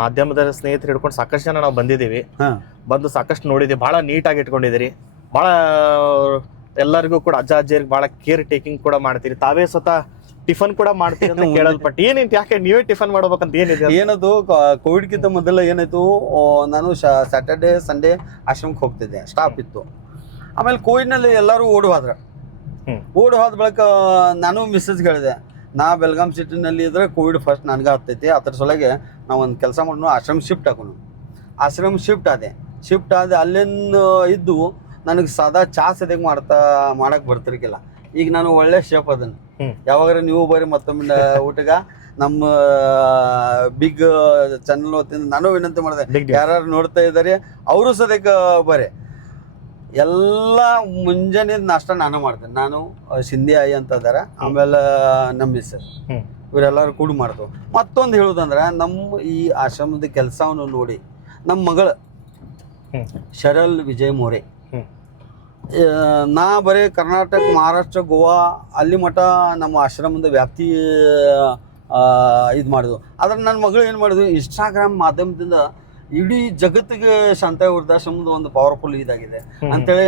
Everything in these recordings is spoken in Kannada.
ಮಾಧ್ಯಮದ ಸ್ನೇಹಿತರು ಹಿಡ್ಕೊಂಡು ಸಾಕಷ್ಟು ಜನ ನಾವು ಬಂದಿದ್ದೀವಿ. ಬಂದು ಸಾಕಷ್ಟು ನೋಡಿದ್ದೀವಿ. ಬಹಳ ನೀಟಾಗಿ ಇಟ್ಕೊಂಡಿದ್ದೀರಿ. ಬಹಳ ಎಲ್ಲರಿಗೂ ಕೂಡ ಅಜ್ಜ ಅಜ್ಜಿಯರಿಗೆ ಬಹಳ ಕೇರ್ ಟೇಕಿಂಗ್ ಕೂಡ ಮಾಡ್ತೀರಿ. ತಾವೇ ಸ್ವತಃ ಟಿಫನ್ ಕೂಡ ಮಾಡ್ತೀರಿ ಅಂತ ಕೇಳಲ್ಪಟ್ಟು ಏನೇನು ಯಾಕೆ ನೀವೇ ಟಿಫನ್ ಮಾಡ್ಬೇಕಂತ ಏನಿದೆ? ಏನದು ಕೋವಿಡ್ಗಿಂತ ಮೊದಲ ಏನಾಯ್ತು, ನಾನು ಸ್ಯಾಟರ್ಡೆ ಸಂಡೇ ಆಶ್ರಮಕ್ಕೆ ಹೋಗ್ತಿದ್ದೆ, ಸ್ಟಾಪ್ ಇತ್ತು. ಆಮೇಲೆ ಕೋವಿಡ್ನಲ್ಲಿ ಎಲ್ಲರೂ ಓಡಿ ಹೋದ್ರ. ಓಡಿ ಹೋದ ಬಳಿಕ ನಾನು ಮಿಸ್ಸಸ್ಗೆ ಹೇಳಿದೆ, ನಾ ಬೆಲ್ಗಾಮ್ ಸಿಟಿನಲ್ಲಿ ಇದ್ರೆ ಕೋವಿಡ್ ಫಸ್ಟ್ ನನಗೆ ಹತ್ತೈತಿ, ಅದ್ರ ಸಲುವಾಗಿ ನಾವು ಒಂದು ಕೆಲಸ ಮಾಡೋಣ, ಆಶ್ರಮ ಶಿಫ್ಟ್ ಹಾಕೋಣ. ಆಶ್ರಮ ಶಿಫ್ಟ್ ಆದ ಅಲ್ಲಿಂದ ಇದ್ದು ನನಗೆ ಸಾದಾ ಚಾ ಸದ್ಯಕ್ಕೆ ಮಾಡಕ್ಕೆ ಬರ್ತಿರ್ಕಿಲ್ಲ. ಈಗ ನಾನು ಒಳ್ಳೆ ಶೇಪ್ ಅದನ್ನು. ಯಾವಾಗಾರ ನೀವು ಬರ್ರಿ ಮತ್ತೊಮ್ಮೆ ಊಟಗ ನಮ್ಮ ಬಿಗ್ ಚಾನಲ್ ಹೊತ್ತಿಂದ ನಾನು ವಿನಂತಿ ಮಾಡಿದೆ, ಯಾರು ನೋಡ್ತಾ ಇದ್ದಾರೆ ಅವರು ಸದ್ಯಕ್ಕೆ ಬರ್ರಿ. ಎಲ್ಲ ಮುಂಜಾನೆ ನಾಷ್ಟ ನಾನು ಮಾಡ್ತೇನೆ. ನಾನು ಸಿಂಧಿ ಆಯಿ ಅಂತ ಇದಾರೆ, ಆಮೇಲೆ ನಮ್ಮ ಮಿಸ್ಸಸ್, ಇವರೆಲ್ಲರೂ ಕೂಡ ಮಾಡ್ತೇವೆ. ಮತ್ತೊಂದು ಹೇಳುದಂದ್ರೆ, ನಮ್ಮ ಈ ಆಶ್ರಮದ ಕೆಲಸವನ್ನು ನೋಡಿ ನಮ್ಮ ಮಗಳು ಶರಲ್ ವಿಜಯ್ ಮೋರೆ, ನಾ ಬರೀ ಕರ್ನಾಟಕ, ಮಹಾರಾಷ್ಟ್ರ, ಗೋವಾ ಅಲ್ಲಿ ಮಠ ನಮ್ಮ ಆಶ್ರಮದ ವ್ಯಾಪ್ತಿ ಇದು ಮಾಡಿದ್ವು. ಆದ್ರೆ ನನ್ನ ಮಗಳು ಏನು ಮಾಡಿದ್ವು, ಇನ್ಸ್ಟಾಗ್ರಾಮ್ ಮಾಧ್ಯಮದಿಂದ ಇಡೀ ಜಗತ್ತಿಗೆ ಶಾಂತಾಯಿ ವೃದ್ಧಾಶ್ರಮದ ಒಂದು ಪವರ್ಫುಲ್ ಇದಾಗಿದೆ ಅಂತೇಳಿ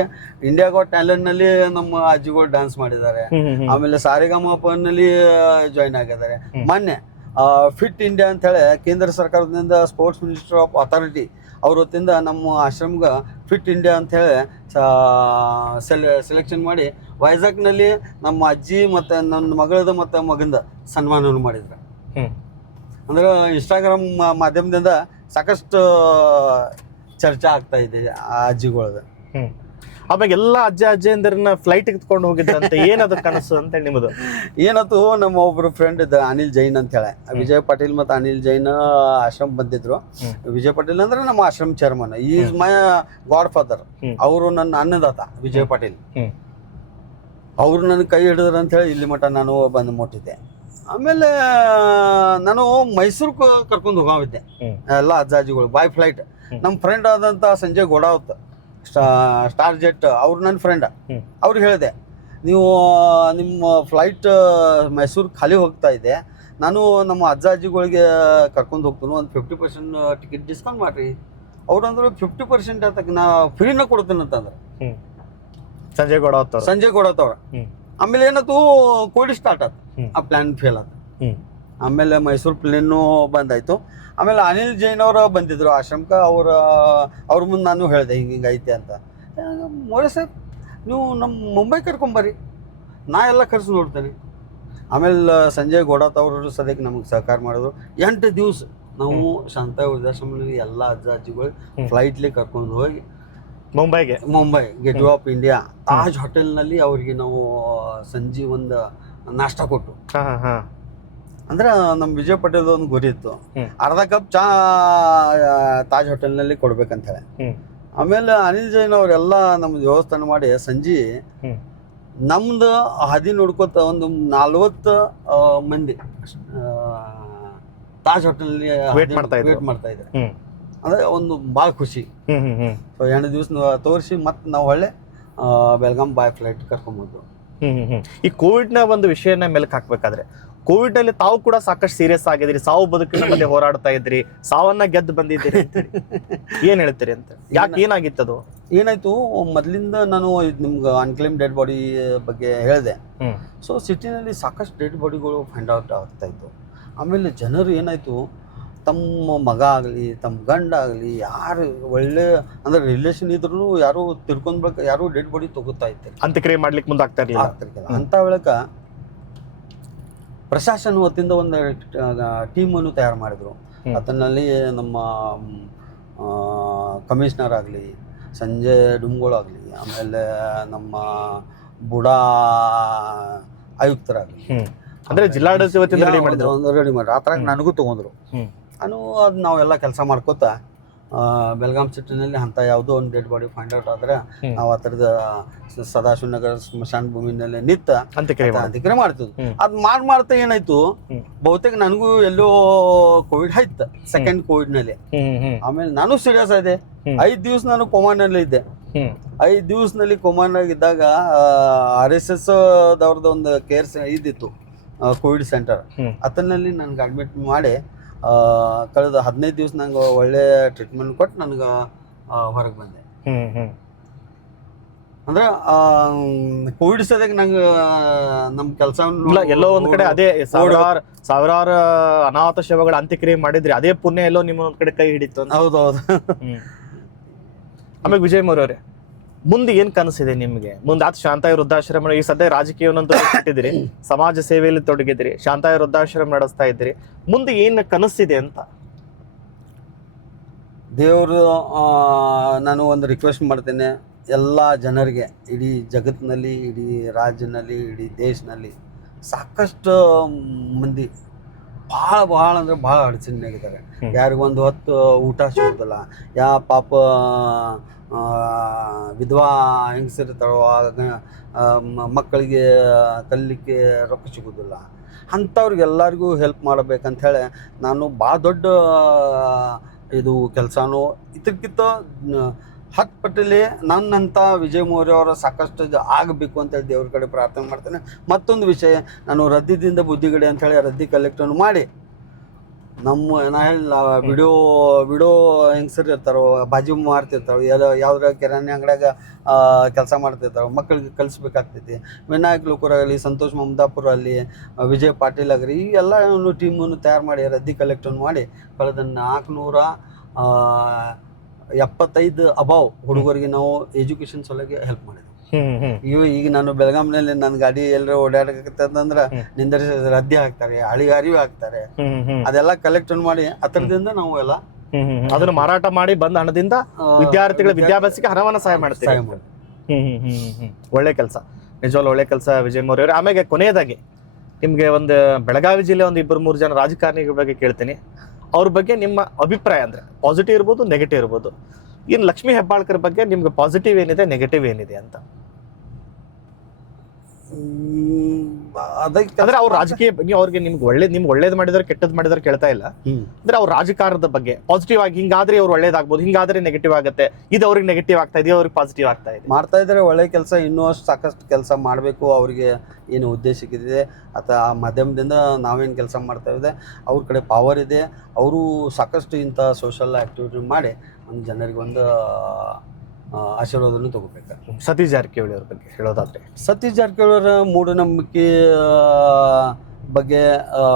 ಇಂಡಿಯಾ ಗಾಟ್ ಟ್ಯಾಲೆಂಟ್ನಲ್ಲಿ ನಮ್ಮ ಅಜ್ಜಿಗಳು ಡ್ಯಾನ್ಸ್ ಮಾಡಿದ್ದಾರೆ. ಆಮೇಲೆ ಸಾರಿಗಮಪನಲ್ಲಿ ಜಾಯ್ನ್ ಆಗಿದ್ದಾರೆ. ಮೊನ್ನೆ ಫಿಟ್ ಇಂಡಿಯಾ ಅಂತೇಳಿ ಕೇಂದ್ರ ಸರ್ಕಾರದಿಂದ ಸ್ಪೋರ್ಟ್ಸ್ ಮಿನಿಸ್ಟರ್ ಆಫ್ ಅಥಾರಿಟಿ ಅವ್ರ ಹೊತ್ತಿಂದ ನಮ್ಮ ಆಶ್ರಮ್ಗೆ ಫಿಟ್ ಇಂಡಿಯಾ ಅಂಥೇಳಿ ಸೆಲೆಕ್ಷನ್ ಮಾಡಿ ವೈಜಾಗ್ನಲ್ಲಿ ನಮ್ಮ ಅಜ್ಜಿ ಮತ್ತು ನನ್ನ ಮಗಳದು ಮತ್ತು ಮಗಂದ ಸನ್ಮಾನವನ್ನು ಮಾಡಿದ್ರು. ಅಂದ್ರೆ ಇನ್ಸ್ಟಾಗ್ರಾಮ್ ಮಾಧ್ಯಮದಿಂದ ಸಾಕಷ್ಟು ಚರ್ಚೆ ಆಗ್ತಾ ಇದೆ ಆ ಅಜ್ಜಿಗಳದ. ಆಮೇಲೆ ಎಲ್ಲ ಅಜ್ಜಿಯಂದಿರನ್ನ ಫ್ಲೈಟ್ ಎತ್ಕೊಂಡು ಹೋಗಿದ್ರಂತೆ, ಏನದು ಕನಸು ಅಂತ ನಿಮ್ಮದು? ಏನತ್ತು, ನಮ್ಮ ಒಬ್ರು ಫ್ರೆಂಡ್ ಇದ್ದ ಅನಿಲ್ ಜೈನ್ ಅಂತ ಹೇಳಿ, ವಿಜಯ್ ಪಾಟೀಲ್ ಮತ್ತು ಅನಿಲ್ ಜೈನ್ ಆಶ್ರಮ ಬಂದಿದ್ರು. ವಿಜಯ್ ಪಾಟೀಲ್ ಅಂದ್ರೆ ನಮ್ಮ ಆಶ್ರಮ chairman, is my god father. ಅವರು ನನ್ನ ಅನ್ನದಾತ ವಿಜಯ್ ಪಾಟೀಲ್. ಅವರು ನನ್ನ ಕೈ ಹಿಡಿದ್ರು ಅಂತ ಹೇಳಿ ಇಲ್ಲಿ ಮಠ ನಾನು ಬಂದು ಮುಟ್ಟಿದ್ದೆ. ಆಮೇಲೆ ನಾನು ಮೈಸೂರು ಕರ್ಕೊಂಡು ಹೋಗಿದ್ದೆ ಎಲ್ಲ ಅಜ್ಜಾಜಿಗಳು ಬೈ ಫ್ಲೈಟ್. ನಮ್ಮ ಫ್ರೆಂಡ್ ಆದಂಥ ಸಂಜಯ್ ಗೋಡಾವತ್, ಸ್ಟಾರ್ ಜೆಟ್, ಅವ್ರು ನನ್ನ ಫ್ರೆಂಡ್. ಅವ್ರಿಗೆ ಹೇಳಿದೆ, ನೀವು ನಿಮ್ಮ ಫ್ಲೈಟ್ ಮೈಸೂರು ಖಾಲಿ ಹೋಗ್ತಾ ಇದೆ, ನಾನು ನಮ್ಮ ಅಜ್ಜಾಜಿಗಳಿಗೆ ಕರ್ಕೊಂಡು ಹೋಗ್ತೀನಿ, ಒಂದು 50% ಟಿಕೆಟ್ ಡಿಸ್ಕೌಂಟ್ ಮಾಡಿರಿ. ಅವ್ರು ಅಂದರು 50% ಅದಕ್ಕೆ ನಾ ಫ್ರೀನ ಕೊಡ್ತೀನಿ ಅಂತಂದ್ರೆ ಸಂಜಯ್ ಗೋಡಾವತ್ ಅವ್ರು. ಆಮೇಲೆ ಏನತ್ತು, ಕೋವಿಡ್ ಸ್ಟಾರ್ಟ್ ಆಯ್ತು, ಆ ಪ್ಲ್ಯಾನ್ ಫೇಲ್ ಆಯ್ತು. ಆಮೇಲೆ ಮೈಸೂರು ಪ್ಲೇನು ಬಂದಾಯ್ತು. ಆಮೇಲೆ ಅನಿಲ್ ಜೈನ್ ಅವರು ಬಂದಿದ್ರು ಆಶ್ರಮಕ್ಕೆ. ಅವ್ರ ಮುಂದೆ ನಾನು ಹೇಳಿದೆ ಹಿಂಗೆ ಐತೆ ಅಂತ. ಮೋರೆ ಸಾಹೇಬ್, ನೀವು ನಮ್ಮ ಮುಂಬೈ ಕರ್ಕೊಂಬರ್ರಿ, ನಾ ಎಲ್ಲ ಖರ್ಚು ನೋಡ್ತೇನೆ. ಆಮೇಲೆ ಸಂಜಯ್ ಗೋಡಾತ್ ಅವರು ಸದ್ಯಕ್ಕೆ ನಮಗೆ ಸಹಕಾರ ಮಾಡಿದ್ರು. 8 ದಿವಸ ನಾವು ಶಾಂತಾಯಿ ವೃದ್ಧಾಶ್ರಮದಲ್ಲಿ ಎಲ್ಲ ಅಜ್ಜ ಅಜ್ಜಿಗಳು ಫ್ಲೈಟ್ಲಿ ಕರ್ಕೊಂಡು ಹೋಗಿ Mumbai gateway of India Taj ಹೋಟೆಲ್ನಲ್ಲಿ ಅವ್ರಿಗೆ ನಾವು ಸಂಜೆ ಒಂದು ನಾಷ್ಟ ಕೊಟ್ಟು, ಅಂದ್ರೆ ನಮ್ಮ ವಿಜಯ್ ಪಟೇಲ್ ಒಂದು ಗುರಿ ಇತ್ತು, ಅರ್ಧ ಕಪ್ ಚಾ ತಾಜ್ ಹೋಟೆಲ್ನಲ್ಲಿ ಕೊಡ್ಬೇಕಂತ ಹೇಳಿ. ಆಮೇಲೆ ಅನಿಲ್ ಜೈನ್ ಅವರೆಲ್ಲ ನಮ್ದು ವ್ಯವಸ್ಥಾನ ಮಾಡಿ ಸಂಜೆ ನಮ್ದು ಹಾದಿ ನೋಡ್ಕೊತ ಒಂದು 40 ಮಂದಿ ತಾಜ್ ಹೋಟೆಲ್ನಲ್ಲಿ ವೇಟ್ ಮಾಡ್ತಾ ಇದ್ದಾರೆ. ಅಂದ್ರೆ ಒಂದು ಭಾಳ ಖುಷಿ. ಸೊ 2 ದಿವಸ ತೋರಿಸಿ ಮತ್ತೆ ನಾವು ಹೊಳ್ಳೆ ಬೆಲ್ಗಾಮ್ ಬಾಯ್ ಫ್ಲೈಟ್ ಕರ್ಕೊಂಬೋದು. ಈ ಕೋವಿಡ್ ನ ಒಂದು ವಿಷಯನ ಮೆಲುಕು ಹಾಕ್ಬೇಕಾದ್ರೆ, ಕೋವಿಡ್ ನಲ್ಲಿ ತಾವು ಕೂಡ ಸಾಕಷ್ಟು ಸೀರಿಯಸ್ ಆಗಿದ್ರಿ, ಸಾವು ಬದುಕಿನ ಮಧ್ಯೆ ಹೋರಾಡ್ತಾ ಇದ್ರಿ, ಸಾವನ್ನ ಗೆದ್ದು ಬಂದಿದ್ದೀರಿ ಅಂತ ಏನ್ ಹೇಳ್ತೀರಿ ಅಂತ? ಯಾಕೆ ಏನಾಗಿತ್ತದು? ಏನಾಯ್ತು, ಮೊದಲಿಂದ ನಾನು ನಿಮ್ಗೆ ಅನ್ಕ್ಲೇಮ್ ಡೆಡ್ ಬಾಡಿ ಬಗ್ಗೆ ಹೇಳಿದೆ. ಸೊ ಸಿಟಿನಲ್ಲಿ ಸಾಕಷ್ಟು ಡೆಡ್ ಬಾಡಿಗಳು ಫೈಂಡ್ ಔಟ್ ಆಗ್ತಾ ಇತ್ತು. ಆಮೇಲೆ ಜನರು ಏನಾಯ್ತು, ತಮ್ಮ ಮಗ ಆಗಲಿ ತಮ್ಮ ಗಂಡ ಆಗಲಿ ಯಾರು ಒಳ್ಳೆ ಅಂದ್ರೆ ರಿಲೇಷನ್ ಇದ್ರು ಯಾರು ತಿರ್ಕೊಂಡ್ಬೇಕು, ಯಾರು ಡೆಡ್ ಬಾಡಿ ತಗೋತಾ ಇರ್ತಾರೆ, ಅಂತ್ಯಕ್ರಿಯೆ ಮಾಡ್ಲಿಕ್ಕೆ ಮುಂದಾಗ್ತಾ ಇರಲಿಲ್ಲ. ಅಂತ ವೇಳಕ ಪ್ರಶಾಸನ ವತಿಯಿಂದ ಒಂದು ಟೀಮನ್ನು ತಯಾರು ಮಾಡಿದ್ರು. ಅದರಲ್ಲಿ ನಮ್ಮ ಕಮಿಷನರ್ ಆಗಲಿ, ಸಂಜಯ್ ಡುಮ್ಗೋಳ್ ಆಗಲಿ, ಆಮೇಲೆ ನಮ್ಮ ಬುಡಾ ಆಯುಕ್ತರಾಗಲಿ, ಅಂದ್ರೆ ಜಿಲ್ಲಾಡಳಿತ ವತಿಯಿಂದ ರೆಡಿ ಮಾಡಿದ್ರು. ಆ ಥರ ನನಗೂ ತೊಗೊಂಡ್ರು. ನಾನು ಅದು ನಾವೆಲ್ಲ ಕೆಲಸ ಮಾಡ್ಕೋತ ಬೆಲ್ಗಾಮ್ ಸಿಟಿನಲ್ಲಿ ಅಂತ ಯಾವುದೋ ಒಂದು ಡೆಡ್ ಬಾಡಿ ಫೈಂಡ್ ಔಟ್ ಆದ್ರೆ ನಾವು ಆ ಥರದ ಸದಾಶಿವನಗರ ಸ್ಮಶಾನ ಭೂಮಿನಲ್ಲಿ ನಿಂತ ಅಂತ್ಯಕ್ರಿಯೆ ಮಾಡ್ತಿದ್ವಿ. ಅದು ಮಾಡ್ತಾ ಏನಾಯ್ತು, ಬಹುತೇಕ ನನಗೂ ಎಲ್ಲೋ ಕೋವಿಡ್ ಆಯ್ತು, ಸೆಕೆಂಡ್ ಕೋವಿಡ್ನಲ್ಲಿ. ಆಮೇಲೆ ನಾನು ಸೀರಿಯಸ್ ಆದೆ. 5 ದಿವಸ ನಾನು ಕೊಮಾನಲ್ಲಿ ಇದ್ದೆ. 5 ದಿವಸನಲ್ಲಿ ಕೊಮಾನಾಗಿದ್ದಾಗ RSS ದವ್ರದ್ದು ಒಂದು ಕೇರ್ ಇದ್ದಿತ್ತು, ಕೋವಿಡ್ ಸೆಂಟರ್. ಅದನ್ನಲ್ಲಿ ನನಗೆ ಅಡ್ಮಿಟ್ ಮಾಡಿ ಕಳೆದ 15 ದಿವಸ ನಂಗೆ ಒಳ್ಳೆ ಟ್ರೀಟ್ಮೆಂಟ್ ಕೊಟ್ಟು ನನಗೆ ಹೊರಗೆ ಬಂದೆ. ಅಂದ್ರೆ ಕೋವಿಡ್ ಸದ್ಯಕ್ಕೆ ನಂಗೆ ನಮ್ಮ ಕೆಲಸ ಎಲ್ಲೋ ಒಂದ್ ಕಡೆ ಅದೇ ಸಾವಿರಾರು ಅನಾಥ ಶವಗಳ ಅಂತ್ಯಕ್ರಿಯೆ ಮಾಡಿದ್ರಿ, ಅದೇ ಪುಣ್ಯ ಎಲ್ಲೋ ನಿಮ್ಮ ಒಂದ್ ಕಡೆ ಕೈ ಹಿಡಿತು. ಹೌದೌದು. ಆಮೇಲೆ ವಿಜಯ್ ಮೋರವ್ರೆ, ಮುಂದೆ ಏನ್ ಕನಸಿದೆ ನಿಮ್ಗೆ? ಮುಂದೆ ಆತ ಶಾಂತಾಯಿ ವೃದ್ಧಾಶ್ರಮ, ಈ ಸದ್ಯ ರಾಜಕೀಯವನ್ನಂತೂ ಕಟ್ಟಿದಿರಿ, ಸಮಾಜ ಸೇವೆಯಲ್ಲಿ ತೊಡಗಿದಿರಿ, ಶಾಂತಾಯಿ ವೃದ್ಧಾಶ್ರಮ ನಡೆಸ್ತಾ ಇದ್ದೀರಿ, ಮುಂದೆ ಏನ್ ಕನಸಿದೆ ಅಂತ? ದೇವರು, ನಾನು ಒಂದು ರಿಕ್ವೆಸ್ಟ್ ಮಾಡ್ತೇನೆ ಎಲ್ಲ ಜನರಿಗೆ, ಇಡೀ ಜಗತ್ತಿನಲ್ಲಿ, ಇಡೀ ರಾಜ್ಯದಲ್ಲಿ, ಇಡೀ ದೇಶದಲ್ಲಿ ಸಾಕಷ್ಟು ಮಂದಿ ಭಾಳ ಅಂದ್ರೆ ಭಾಳ ಅಡಚಣೆಯಾಗಿದ್ದಾರೆ. ಯಾರಿಗೊಂದು ಹೊತ್ತು ಊಟ ಸಿಗೋದಿಲ್ಲ, ಪಾಪ ವಿಧವಾ ಹೆಂಗಸಿರ್ತಾರೋ, ಮಕ್ಕಳಿಗೆ ಕಲಿಲಿಕ್ಕೆ ರೊಕ್ಕ ಸಿಗೋದಿಲ್ಲ. ಅಂಥವ್ರಿಗೆಲ್ಲರಿಗೂ ಹೆಲ್ಪ್ ಮಾಡಬೇಕಂಥೇಳಿ ನಾನು ಭಾಳ ದೊಡ್ಡ ಇದು ಕೆಲಸನೂ ಇದಕ್ಕಿಂತ 10 ಪಟ್ಟಲ್ಲಿ ನನ್ನಂಥ ವಿಜಯ್ ಮೌರ್ಯ ಅವರ ಸಾಕಷ್ಟು ಆಗಬೇಕು ಅಂತೇಳಿ ದೇವ್ರ ಕಡೆ ಪ್ರಾರ್ಥನೆ ಮಾಡ್ತೇನೆ. ಮತ್ತೊಂದು ವಿಷಯ, ನಾನು ರದ್ದಿದಿಂದ ಬುದ್ಧಿಗಡೆ ಅಂಥೇಳಿ ರದ್ದಿ ಕಲೆಕ್ಟನ್ನು ಮಾಡಿ ನಮ್ಮ ನಾ ಹೇಳಿಲ್ಲ, ವಿಡಿಯೋ ಹೆಂಗಸರು ಇರ್ತಾರೋ, ಬಾಜು ಮಾರ್ತಿರ್ತಾವೆ, ಯಾವ್ದಾರ ಕಿರಾಣಿ ಅಂಗಡಿಯಾಗ ಕೆಲಸ ಮಾಡ್ತಿರ್ತಾವೆ, ಮಕ್ಕಳಿಗೆ ಕಲಿಸ್ಬೇಕಾಗ್ತೈತಿ. ವಿನಾಯಕ್ ಲೋಕೂರಾಗಲಿ, ಸಂತೋಷ್ ಮಮದಾಪುರ ಅಲ್ಲಿ, ವಿಜಯ್ ಪಾಟೀಲ್ ಆಗಲಿ, ಈ ಎಲ್ಲ ಟೀಮನ್ನು ತಯಾರು ಮಾಡಿ ರದ್ದಿ ಕಲೆಕ್ಟನ್ನು ಮಾಡಿ ಕಳೆದ 475 ಅಬಾವ್ ಹುಡುಗರಿಗೆ ನಾವು ಎಜುಕೇಶನ್ ಸಲುವಾಗಿ ಹೆಲ್ಪ್ ಮಾಡಿದ್ವಿ. ಈಗ ನಾನು ಬೆಳಗಾಂನಲ್ಲಿ ನನ್ನ ಗಾಡಿ ಎಲ್ಲರೂ ಓಡಾಡಕತ್ತಂದ್ರೆ ನಿಂದರ್ಸಿ ರದ್ದಿ ಹಾಕ್ತಾರೆ, ಅರಿವು ಹಾಕ್ತಾರೆ, ಅದೆಲ್ಲ ಕಲೆಕ್ಟ್ ಮಾಡಿ ಹತ್ರದಿಂದ ನಾವು ಎಲ್ಲ ಅದನ್ನ ಮಾರಾಟ ಮಾಡಿ ಬಂದ ಹಣದಿಂದ ವಿದ್ಯಾರ್ಥಿಗಳ ವಿದ್ಯಾಭ್ಯಾಸಕ್ಕೆ ಹಣವನ್ನ ಸಹಾಯ ಮಾಡ್ತೀವಿ. ಒಳ್ಳೆ ಕೆಲಸ, ನಿಜವಾಗ್ಲೂ ಒಳ್ಳೆ ಕೆಲಸ ವಿಜಯ್ ಮೌರ್ಯ ಅವರೇ. ಆಮೇಲೆ ಕೊನೆಯದಾಗಿ ನಿಮ್ಗೆ ಒಂದು ಬೆಳಗಾವಿ ಜಿಲ್ಲೆ ಒಂದು 2-3 ಜನ ರಾಜಕಾರಣಿಗಳ ಬಗ್ಗೆ ಕೇಳ್ತೀನಿ. ಅವ್ರ ಬಗ್ಗೆ ನಿಮ್ಮ ಅಭಿಪ್ರಾಯ, ಅಂದ್ರೆ ಪಾಸಿಟಿವ್ ಇರ್ಬೋದು, ನೆಗೆಟಿವ್ ಇರ್ಬೋದು. ಇನ್ನು ಲಕ್ಷ್ಮೀ ಹೆಬ್ಬಾಳ್ಕರ್ ಬಗ್ಗೆ ನಿಮ್ಗೆ ಪಾಸಿಟಿವ್ ಏನಿದೆ, ನೆಗೆಟಿವ್ ಏನಿದೆ ಅಂತ? ಅಂದ್ರೆ ಅವ್ರ ರಾಜಕೀಯ ಬಗ್ಗೆ ಅವ್ರಿಗೆ ನಿಮ್ಗೆ ಒಳ್ಳೇದ್ ಮಾಡಿದಾರೆ, ಕೆಟ್ಟದ್ ಮಾಡಿದಾರೆ ಕೇಳ್ತಾ ಇಲ್ಲ. ಅಂದ್ರೆ ಅವ್ರ ರಾಜಕಾರಣದ ಬಗ್ಗೆ ಪಾಸಿಟಿವ್ ಆಗಿ ಹಿಂಗಾದ್ರೆ ಅವ್ರು ಒಳ್ಳೇದಾಗ್ಬೋದು, ಹಿಂಗಾದ್ರೆ ನೆಗೆಟಿವ್ ಆಗುತ್ತೆ, ಇದು ಅವ್ರಿಗೆ ನೆಗೆಟಿವ್ ಆಗ್ತಾ ಇದೆ, ಅವ್ರಿಗೆ ಪಾಸಿಟಿವ್ ಆಗ್ತಾ ಇದೆ, ಮಾಡ್ತಾ ಇದ್ದಾರೆ ಒಳ್ಳೆ ಕೆಲಸ. ಇನ್ನೂ ಅಷ್ಟು ಸಾಕಷ್ಟು ಕೆಲಸ ಮಾಡಬೇಕು. ಅವ್ರಿಗೆ ಏನು ಉದ್ದೇಶಕ್ಕಿದೆ ಅಥವಾ ಆ ಮಾಧ್ಯಮದಿಂದ ನಾವೇನು ಕೆಲಸ ಮಾಡ್ತಾ ಇದೆ, ಅವ್ರ ಕಡೆ ಪವರ್ ಇದೆ. ಅವರು ಸಾಕಷ್ಟು ಇಂಥ ಸೋಷಲ್ ಆ್ಯಕ್ಟಿವಿಟಿ ಮಾಡಿ ಒಂದು ಜನರಿಗೆ ಒಂದು ಆಶೀರ್ವಾದವನ್ನು ತಗೋಬೇಕು. ಸತೀಶ್ ಜಾರಕಿಹೊಳಿ ಅವ್ರ ಬಗ್ಗೆ ಹೇಳೋದಾದ್ರೆ, ಸತೀಶ್ ಜಾರಕಿಹೊಳಿ ಅವರ ಮೂಢನಂಬಿಕೆ ಬಗ್ಗೆ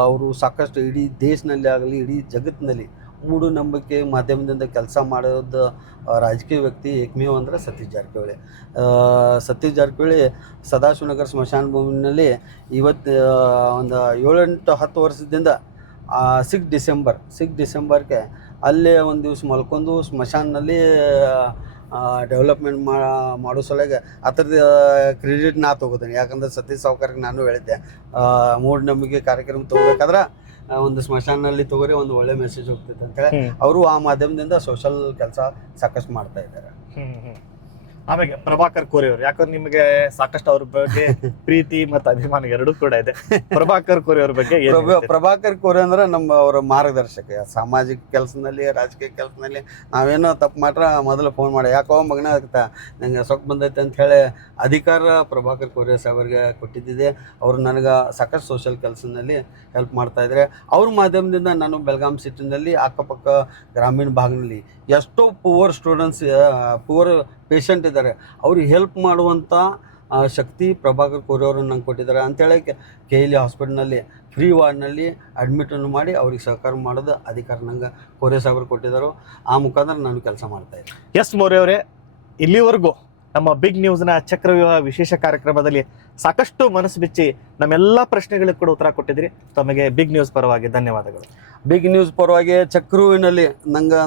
ಅವರು ಸಾಕಷ್ಟು ಇಡೀ ದೇಶದಲ್ಲಿ ಆಗಲಿ ಇಡೀ ಜಗತ್ತಿನಲ್ಲಿ ಮೂಢನಂಬಿಕೆ ಮಾಧ್ಯಮದಿಂದ ಕೆಲಸ ಮಾಡೋದು ರಾಜಕೀಯ ವ್ಯಕ್ತಿ ಏಕಮೇವ ಅಂದರೆ ಸತೀಶ್ ಜಾರಕಿಹೊಳಿ. ಸತೀಶ್ ಜಾರಕಿಹೊಳಿ ಸದಾಶಿವನಗರ ಸ್ಮಶಾನ ಭೂಮಿನಲ್ಲಿ ಇವತ್ತು ಒಂದು 7-10 ವರ್ಷದಿಂದ 6 ಡಿಸೆಂಬರ್ಗೆ ಅಲ್ಲೇ ಒಂದು ದಿವಸ ಮಲ್ಕೊಂಡು ಸ್ಮಶಾನಲ್ಲಿ ಡೆವಲಪ್ಮೆಂಟ್ ಮಾಡೋ ಸಲುವಾಗಿ ಅದರದ್ದು ಕ್ರೆಡಿಟ್ ನಾ ತೊಗೋತೀನಿ. ಯಾಕಂದ್ರೆ ಸತೀಶ್ ಸಾವ್ಕಾರ್ಗೆ ನಾನು ಹೇಳಿದ್ದೆ, ಮೂಢನಂಬಿಕೆ ಕಾರ್ಯಕ್ರಮ ತೊಗೋಬೇಕಾದ್ರೆ ಒಂದು ಸ್ಮಶಾನಲ್ಲಿ ತಗೋರಿ, ಒಂದು ಒಳ್ಳೆ ಮೆಸೇಜ್ ಹೋಗ್ತೈತೆ ಅಂತೇಳಿ ಅವರು ಆ ಮಾಧ್ಯಮದಿಂದ ಸೋಷಲ್ ಕೆಲಸ ಸಾಕಷ್ಟು ಮಾಡ್ತಾ ಇದ್ದಾರೆ. ಆಮೇಲೆ ಪ್ರಭಾಕರ್ ಕೋರೆ ಅವರು, ಯಾಕಂದ್ರೆ ನಿಮಗೆ ಸಾಕಷ್ಟು ಅವ್ರ ಬಗ್ಗೆ ಪ್ರೀತಿ ಮತ್ತು ಅಭಿಮಾನ ಎರಡೂ ಕೂಡ ಇದೆ. ಪ್ರಭಾಕರ್ ಕೋರೆ ಅವ್ರ ಬಗ್ಗೆ ಪ್ರಭಾಕರ್ ಕೋರೆ ಅಂದ್ರೆ ನಮ್ಮ ಅವರ ಮಾರ್ಗದರ್ಶಕ. ಸಾಮಾಜಿಕ ಕೆಲಸದಲ್ಲಿ, ರಾಜಕೀಯ ಕೆಲಸದಲ್ಲಿ ನಾವೇನೋ ತಪ್ಪು ಮಾಡ್ರೆ ಮೊದಲು ಫೋನ್ ಮಾಡಿ, ಯಾಕೋ ಮಗನ ಆಗ್ತಾ ನಂಗೆ ಸೊಕ್ಕ ಬಂದೈತೆ ಅಂತ ಹೇಳಿ ಅಧಿಕಾರ ಪ್ರಭಾಕರ್ ಕೋರೆ ಸಾಹೇಬರಿಗೆ ಕೊಟ್ಟಿದ್ದಿದೆ. ಅವರು ನನಗೆ ಸಾಕಷ್ಟು ಸೋಷಲ್ ಕೆಲಸದಲ್ಲಿ ಹೆಲ್ಪ್ ಮಾಡ್ತಾಯಿದ್ದಾರೆ. ಅವ್ರ ಮಾಧ್ಯಮದಿಂದ ನಾನು ಬೆಳಗಾಂ ಸಿಟಿನಲ್ಲಿ ಅಕ್ಕಪಕ್ಕ ಗ್ರಾಮೀಣ ಭಾಗದಲ್ಲಿ ಎಷ್ಟೋ ಪುವರ್ ಸ್ಟೂಡೆಂಟ್ಸ್, ಪುವರ್ ಪೇಷಂಟ್ ಇದ್ದಾರೆ, ಅವ್ರಿಗೆ ಹೆಲ್ಪ್ ಮಾಡುವಂಥ ಶಕ್ತಿ ಪ್ರಭಾಕರ್ ಕೋರೆ ಅವರು ನಂಗೆ ಕೊಟ್ಟಿದ್ದಾರೆ ಅಂತೇಳಿ KLE ಹಾಸ್ಪಿಟಲ್ನಲ್ಲಿ ಫ್ರೀ ವಾರ್ಡ್ನಲ್ಲಿ ಅಡ್ಮಿಟನ್ನು ಮಾಡಿ ಅವ್ರಿಗೆ ಸಹಕಾರ ಮಾಡೋದು ಅಧಿಕಾರ ನಂಗೆ ಕೋರೆ ಸಾಹೇಬರು ಕೊಟ್ಟಿದ್ದಾರೆ. ಆ ಮುಖಾಂತರ ನಾನು ಕೆಲಸ ಮಾಡ್ತಾಯಿದ್ದೆ. ಎಸ್ ಮೌರ್ಯ ಅವರೇ, ಇಲ್ಲಿವರೆಗೂ ನಮ್ಮ ಬಿಗ್ ನ್ಯೂಸ್ನ ಚಕ್ರವ್ಯೂಹ ವಿಶೇಷ ಕಾರ್ಯಕ್ರಮದಲ್ಲಿ ಸಾಕಷ್ಟು ಮನಸ್ಸು ಬಿಚ್ಚಿ ನಮ್ಮೆಲ್ಲ ಪ್ರಶ್ನೆಗಳಿಗೆ ಕೂಡ ಉತ್ತರ ಕೊಟ್ಟಿದ್ರಿ. ತಮಗೆ ಬಿಗ್ ನ್ಯೂಸ್ ಪರವಾಗಿ ಧನ್ಯವಾದಗಳು. ಬಿಗ್ ನ್ಯೂಸ್ ಪರವಾಗಿ ಚಕ್ರವ್ಯೂಹನಲ್ಲಿ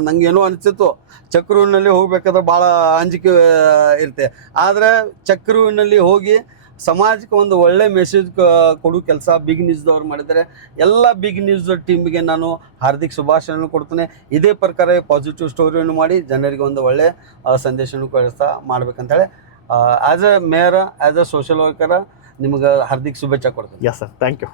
ನಂಗೇನೋ ಅನಿಸಿತ್ತು, ಚಕ್ರವ್ಯೂಹನಲ್ಲಿ ಹೋಗ್ಬೇಕಾದ್ರೆ ಭಾಳ ಅಂಜಿಕೆ ಇರುತ್ತೆ. ಆದರೆ ಚಕ್ರವ್ಯೂಹನಲ್ಲಿ ಹೋಗಿ ಸಮಾಜಕ್ಕೆ ಒಂದು ಒಳ್ಳೆ ಮೆಸೇಜ್ ಕೊಡೋ ಕೆಲಸ ಬಿಗ್ ನ್ಯೂಸ್ದವ್ರು ಮಾಡಿದ್ದಾರೆ. ಎಲ್ಲ ಬಿಗ್ ನ್ಯೂಸ್ ಟೀಮಿಗೆ ನಾನು ಹಾರ್ದಿಕ ಶುಭಾಶಯವನ್ನು ಕೊಡ್ತೇನೆ. ಇದೇ ಪ್ರಕಾರ ಪಾಸಿಟಿವ್ ಸ್ಟೋರಿಯನ್ನು ಮಾಡಿ ಜನರಿಗೆ ಒಂದು ಒಳ್ಳೆ ಸಂದೇಶವನ್ನು ಕಳಿಸ್ತಾ ಮಾಡ್ಬೇಕಂತೇಳಿ as a mayor, as a social worker ನಿಮ್ಗೆ ಹಾರ್ದಿಕ ಶುಭೇಚ್ಛೆ ಕೊಡ್ತೀನಿ. Yes sir, thank you.